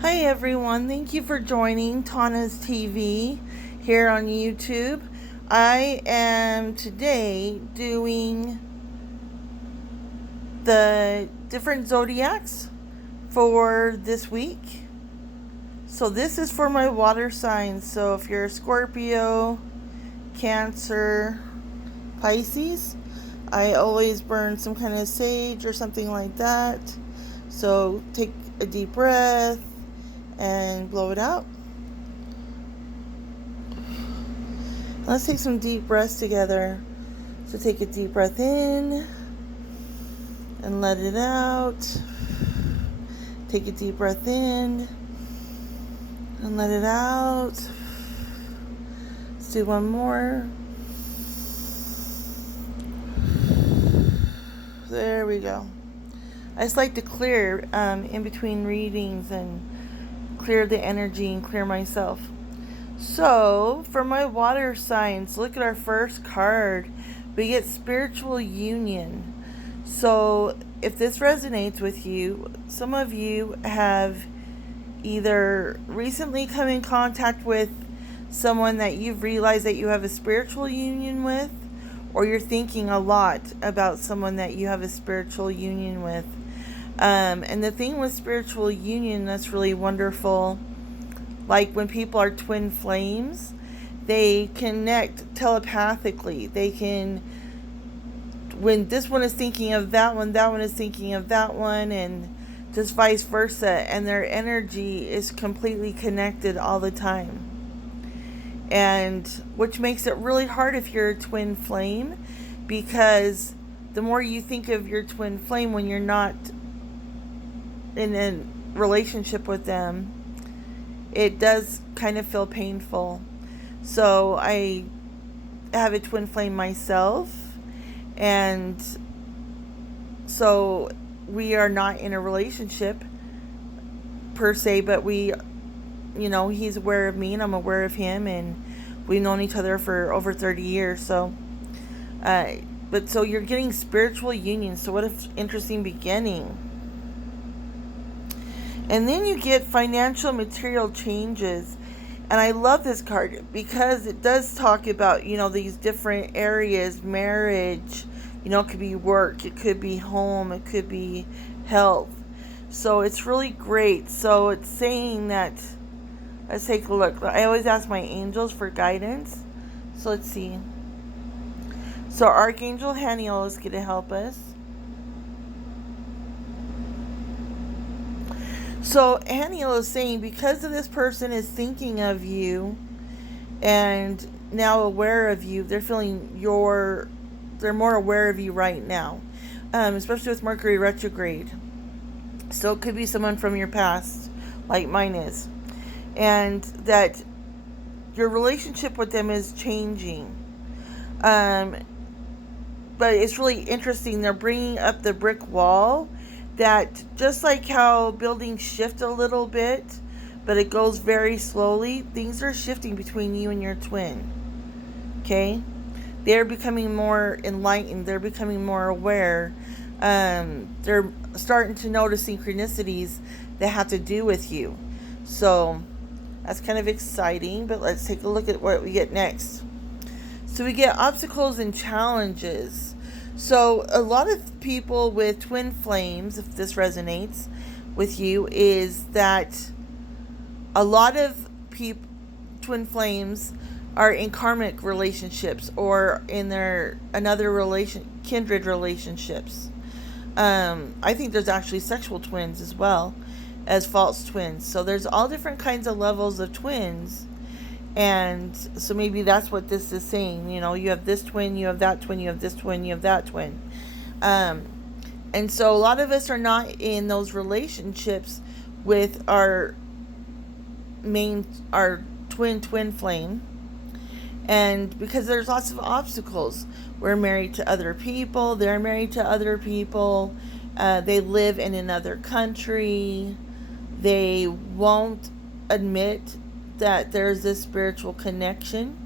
Hi everyone, thank you for joining Tana's TV here on YouTube. I am today doing the different zodiacs for this week. So this is for my water signs. So if you're a Scorpio, Cancer, Pisces, I always burn some kind of sage or something like that. So take a deep breath and blow it out. Let's take some deep breaths together. So take a deep breath in and let it out. Take a deep breath in and let it out. Let's do one more. There we go. I just like to clear in between readings and clear the energy and clear myself. So, for my water signs, look at our first card. We get spiritual union. So, if this resonates with you, some of you have either recently come in contact with someone that you've realized that you have a spiritual union with, or you're thinking a lot about someone that you have a spiritual union with. And the thing with spiritual union that's really wonderful, like when people are twin flames, they connect telepathically. They can, when this one is thinking of that one is thinking of that one, and just vice versa. And their energy is completely connected all the time. And which makes it really hard if you're a twin flame, because the more you think of your twin flame when you're not in a relationship with them, it does kind of feel painful. So I have a twin flame myself, and so we are not in a relationship per se, but he's aware of me and I'm aware of him, and we've known each other for over 30 years. So but so you're getting spiritual union. So what an interesting beginning. And then you get financial material changes. And I love this card because it does talk about, these different areas, marriage, it could be work, it could be home, it could be health. So it's really great. So it's saying that, let's take a look. I always ask my angels for guidance. So let's see. So Archangel Haniel is going to help us. So Haniel is saying, because of this person is thinking of you and now aware of you, they're more aware of you right now, especially with Mercury retrograde. So it could be someone from your past, like mine is, and that your relationship with them is changing. But it's really interesting. They're bringing up the brick wall, that just like how buildings shift a little bit, but it goes very slowly, things are shifting between you and your twin. Okay? They're becoming more enlightened. They're becoming more aware. They're starting to notice synchronicities that have to do with you. So that's kind of exciting, but let's take a look at what we get next. So we get obstacles and challenges. So a lot of people with twin flames, if this resonates with you, is that a lot of twin flames are in karmic relationships or in their kindred relationships. I think there's actually sexual twins as well as false twins. So there's all different kinds of levels of twins. And so maybe that's what this is saying. You have this twin, you have that twin, you have this twin, you have that twin. And so a lot of us are not in those relationships with our twin flame. And because there's lots of obstacles. We're married to other people. They're married to other people. They live in another country. They won't admit that there's this spiritual connection.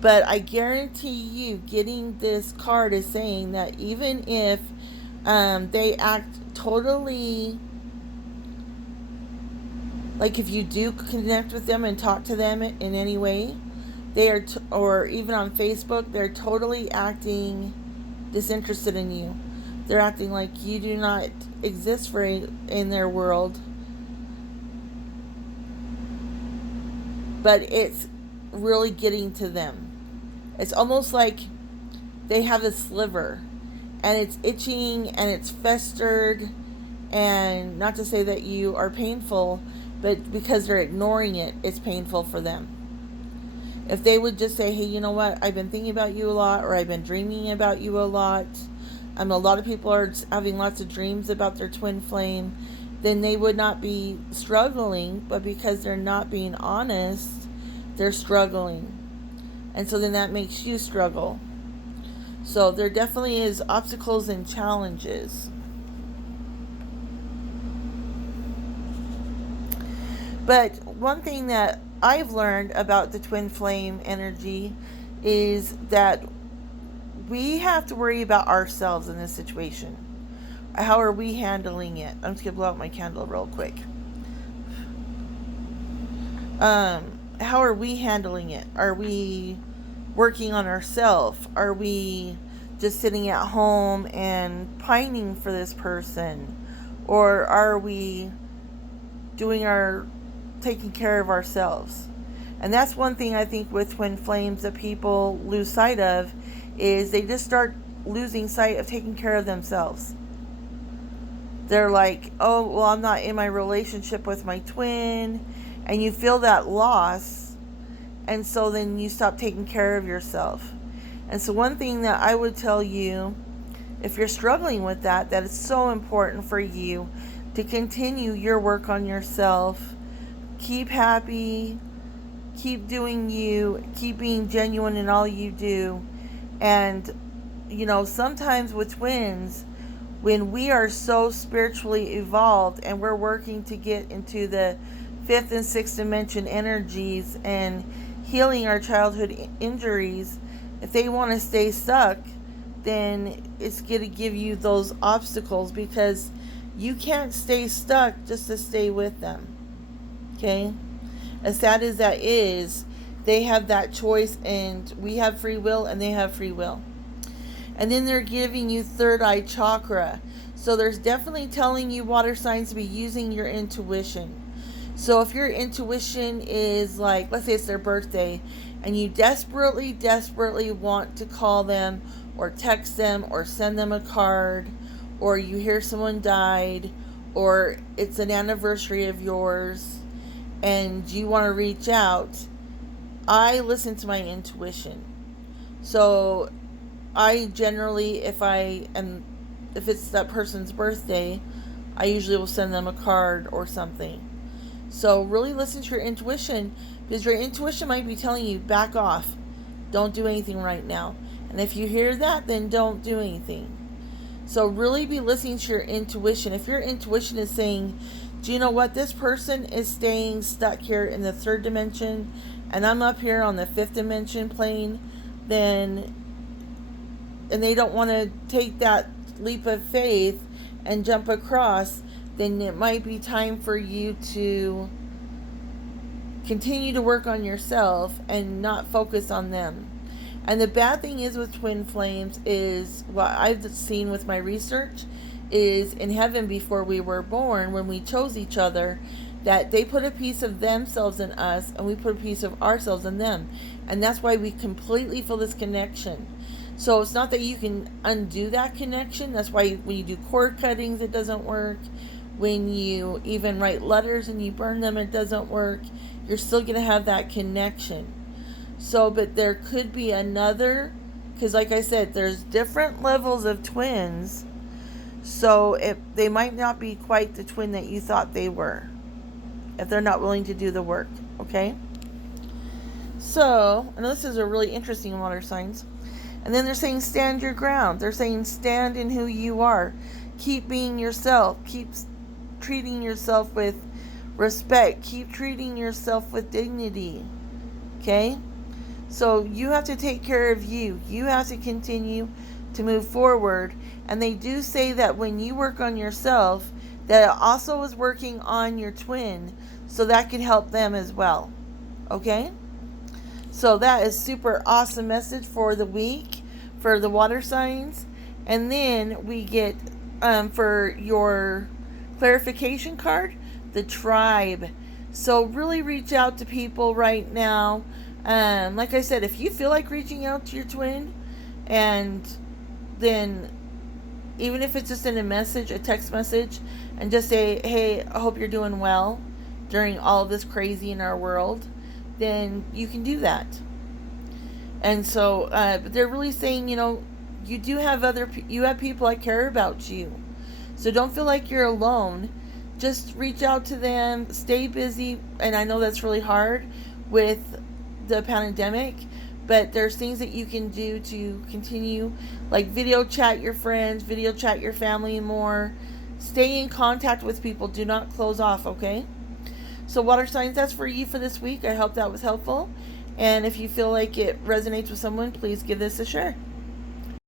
But I guarantee you, getting this card is saying that even if they act totally Like if you do connect with them and talk to them in any way, they are, or even on Facebook, they're totally acting disinterested in you. They're acting like you do not exist in their world. But it's really getting to them. It's almost like they have a sliver and it's itching and it's festered. And not to say that you are painful, but because they're ignoring it, it's painful for them. If they would just say, hey, you know what, I've been thinking about you a lot, or I've been dreaming about you a lot. A lot of people are having lots of dreams about their twin flame. Then they would not be struggling, but because they're not being honest, they're struggling. And so then that makes you struggle. So there definitely is obstacles and challenges. But one thing that I've learned about the twin flame energy is that we have to worry about ourselves in this situation. How are we handling it? I'm just going to blow out my candle real quick. How are we handling it? Are we working on ourselves? Are we just sitting at home and pining for this person? Or are we taking care of ourselves? And that's one thing I think with twin flames that people lose sight of, is they just start losing sight of taking care of themselves. They're like, oh, well, I'm not in my relationship with my twin. And you feel that loss. And so then you stop taking care of yourself. And so one thing that I would tell you, if you're struggling with that it's so important for you to continue your work on yourself. Keep happy. Keep doing you. Keep being genuine in all you do. And, sometimes with twins, when we are so spiritually evolved and we're working to get into the 5th and 6th dimension energies and healing our childhood injuries, if they want to stay stuck, then it's going to give you those obstacles, because you can't stay stuck just to stay with them. Okay? As sad as that is, they have that choice, and we have free will and they have free will. And then they're giving you third eye chakra. So there's definitely telling you, water signs, to be using your intuition. So if your intuition is like, let's say it's their birthday, and you desperately want to call them or text them or send them a card, or you hear someone died, or it's an anniversary of yours and you want to reach out, I listen to my intuition. So I generally, if it's that person's birthday, I usually will send them a card or something. So really listen to your intuition, because your intuition might be telling you, back off. Don't do anything right now. And if you hear that, then don't do anything. So really be listening to your intuition. If your intuition is saying, do you know what? This person is staying stuck here in the 3rd dimension, and I'm up here on the 5th dimension plane, and they don't want to take that leap of faith and jump across, then it might be time for you to continue to work on yourself and not focus on them. And the bad thing is with twin flames is, what I've seen with my research, is in heaven before we were born, when we chose each other, that they put a piece of themselves in us and we put a piece of ourselves in them. And that's why we completely feel this connection. So it's not that you can undo that connection. That's why when you do cord cuttings, it doesn't work. When you even write letters and you burn them, it doesn't work. You're still going to have that connection. So, but there could be another, because like I said, there's different levels of twins. So they might not be quite the twin that you thought they were, if they're not willing to do the work. Okay? So, and this is a really interesting water signs. And then they're saying stand your ground. They're saying stand in who you are. Keep being yourself. Keep treating yourself with respect. Keep treating yourself with dignity. Okay? So you have to take care of you. You have to continue to move forward. And they do say that when you work on yourself, that also is working on your twin, so that can help them as well. Okay? So that is super awesome message for the week for the water signs. And then we get for your clarification card, the tribe. So really reach out to people right now. Like I said, if you feel like reaching out to your twin, and then even if it's just in a message, a text message, and just say, hey, I hope you're doing well during all of this crazy in our world, then you can do that. And so, but they're really saying, you do have you have people that care about you. So don't feel like you're alone. Just reach out to them, stay busy. And I know that's really hard with the pandemic, but there's things that you can do to continue, like video chat your friends, video chat your family more. Stay in contact with people. Do not close off, okay? So water signs, that's for you for this week. I hope that was helpful. And if you feel like it resonates with someone, please give this a share.